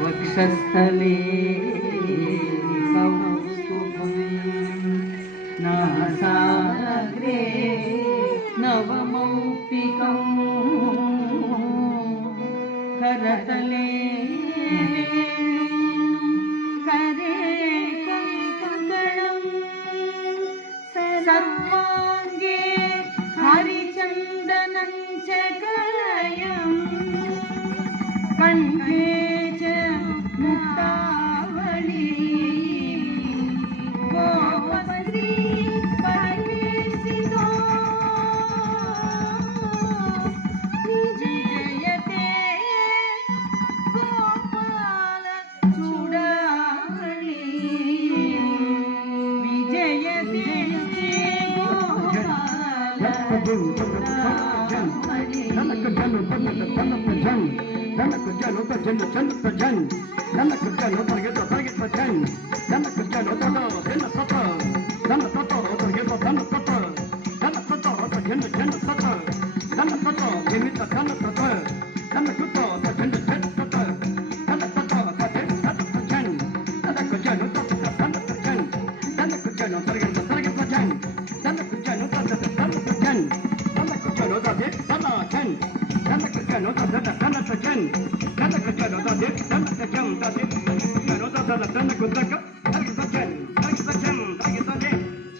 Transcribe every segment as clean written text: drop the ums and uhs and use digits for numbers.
वक्षस्थले कौस्तुभं नासाग्रे नवमौक्तिकं करतले करे कल्पकलं सर्वाङ्गे हरिचन्दनं च कलयं कण्ठे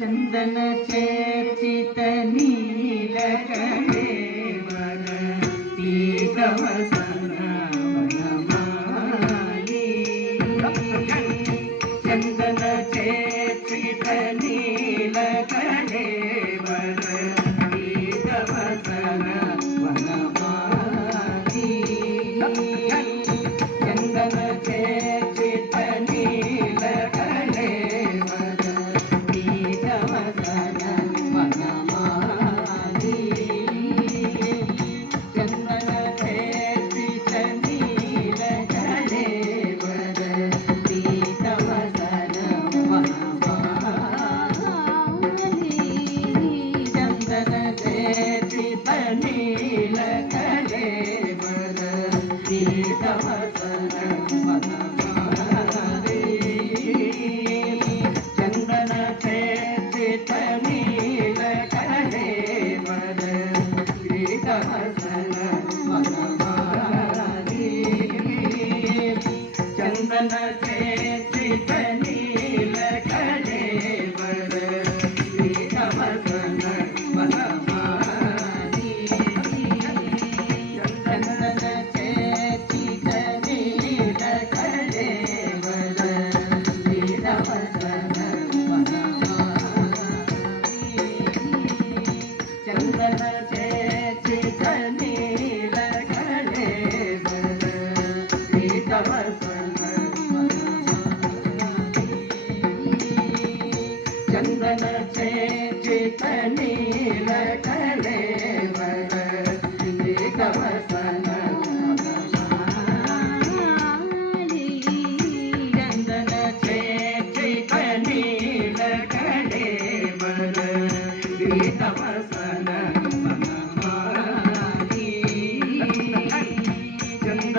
चंदन चेर्चित नीलकलेवर पीतवसन वनमाली चंदन चेर्चित नीलकलेवर पीतवसन वनमाली चंदन चेर्चित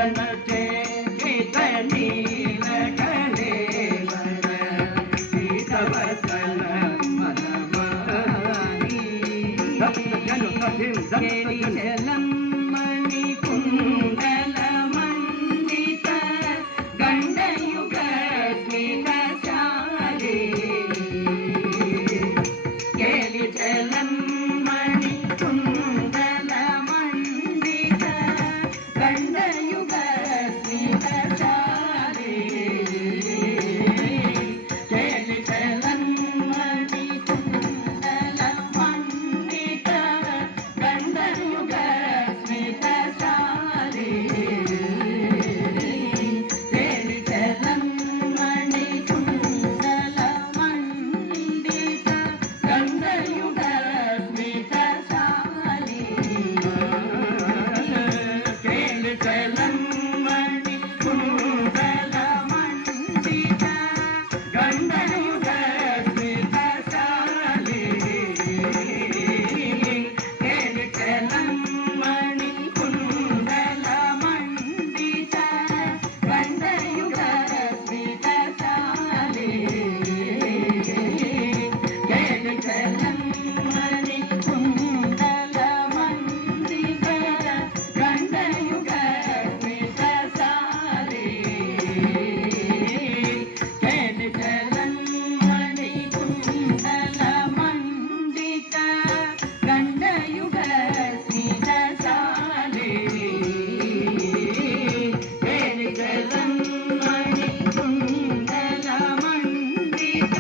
ಚಂದನ ಚೇಚಿತ ನೀಲ ಕಳೇವರ ಸೀತವಸನ ಮನಮಾನಿ ಕೇಳಿ ಚಲಮ್ಮಣಿ ಕುಂಡಲ ಮಂಡಿತ ಗಂಡಯುಗ ಸ್ಮಿತ ಶಾಲೆ ಕೇಳಿ ಚಲಮ್ಮಣಿ ಕುಂಡಲ ಮಂಡಿತ ಗಂಡಯುಗ ಸ್ಮಿತ ಶಾಲೆ ಕೇಳಿ ಚಲಮ್ಮಣಿ ಕುಂಡಲ ಮಂಡಿತ ಗಂಡಯುಗ ಸ್ಮಿತ ಶಾಲೆ ಕೇಳಿ ಚಲಮ್ಮಣಿ ಕುಂಡಲ ಮಂಡಿತ ಗಂಡಯುಗ ಸ್ಮಿತ ಶಾಲೆ ಕೇಳಿ ಚಲಮ್ಮಣಿ ಕುಂಡಲ ಮಂಡಿತ ಗಂಡಯುಗ ಸ್ಮಿತ ಶಾಲೆ ಕೇಳಿ ಚಲಮ್ಮಣಿ ಕುಂಡಲ ಮಂಡಿತ ಗಂಡಯುಗ ಸ್ಮಿತ ಶಾಲೆ ಕೇಳಿ ಚಲಮ್ಮಣಿ ಕುಂಡಲ ಮಂಡಿತ ಗಂಡಯುಗ ಸ್ಮಿತ ಶಾಲೆ ಕೇಳಿ ಚಲಮ್ಮಣಿ ಕುಂಡಲ ಮಂಡಿತ ಗಂಡಯುಗ ಸ್ಮಿತ ಶಾಲೆ ಕೇಳಿ ಚಲಮ್ಮಣಿ ಕುಂಡಲ ಮಂಡಿತ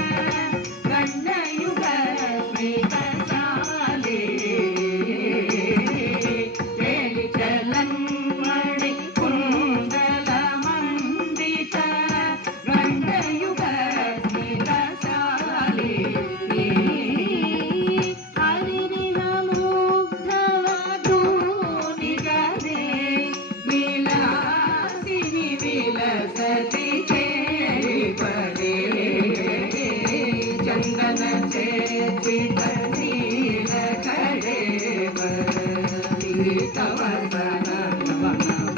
ಗಂಡಯುಗ ಸ್ಮಿತ ಶಾಲೆ ಕೇಳಿ ಚಲಮ್ಮಣಿ ಕುಂಡಲ ಮಂಡಿತ ಗಂಡಯುಗ ಸ್ಮಿತ ಶಾಲೆ ಹರಿರಿನ ಮುಗ್ಧವಧೂ ನಿಗದೆ ವಿಲಾಸಿನಿ ವಿಲಸತಿ ಕೇಳಿ ಬರೆ ಚಂದನ ಚೇಚಿತ ನೀಲ ಕಳೇವರ ಸೀತವಸನ ವನಮಾಲಿ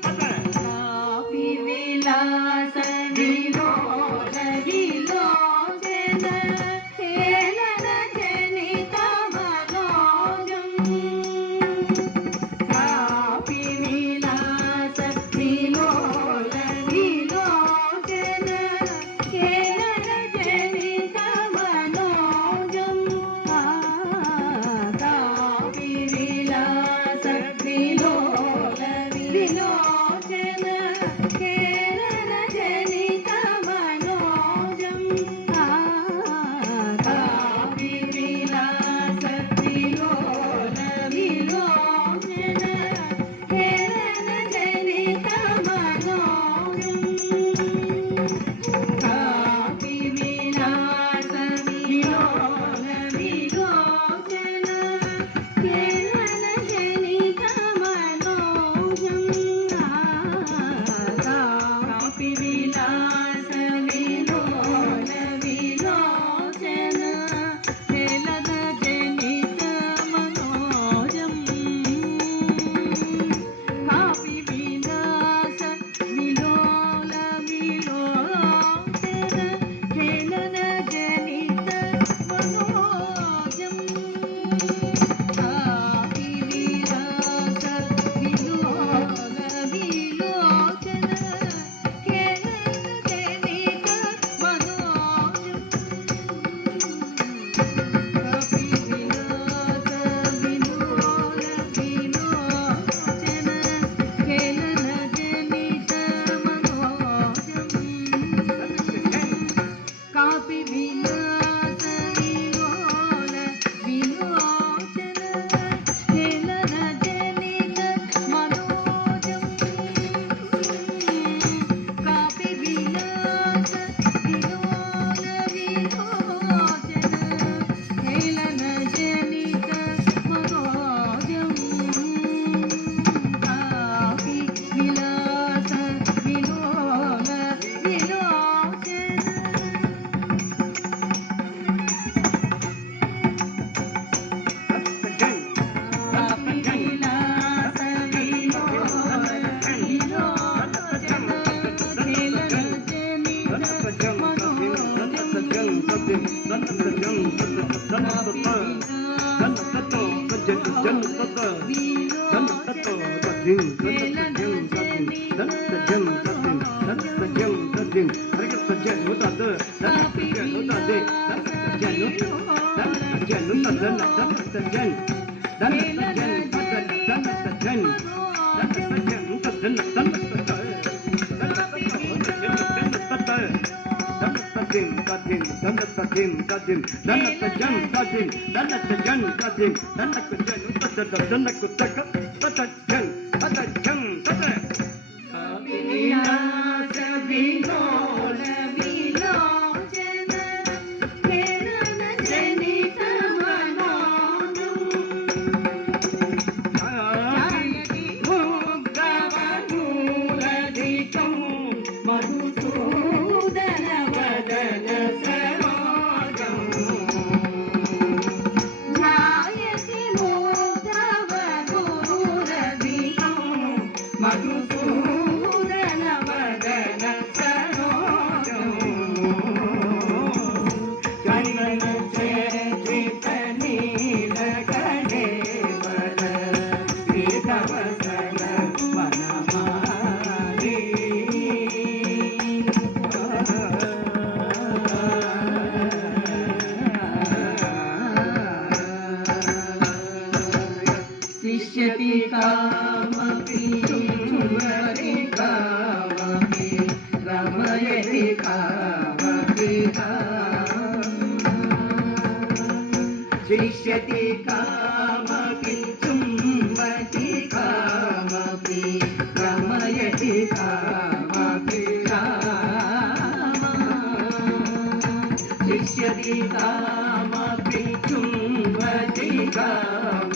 ಕಾಪಿ ವಿಲಾಸ ವಿನೋದ ವಿಲೋಚನ ಹೇಳನ ಜನಿತ ಮನೋಜಂ ಕಾಪಿ ವಿಲಾಸ ವಿನೋದ ವಿಲೋಚನ ಹೇಳನ ಜನಿತ ಮನೋಜಂ ಕಾಪಿ ವಿಲಾಸ ವಿನೋದ शिष्यति कामपि चुम्बति कामपि रमयति कामपि शिष्यति कामपि चुम्बति कामपि रमयति कामपि शिष्यति कामपि चुम्बति कामपि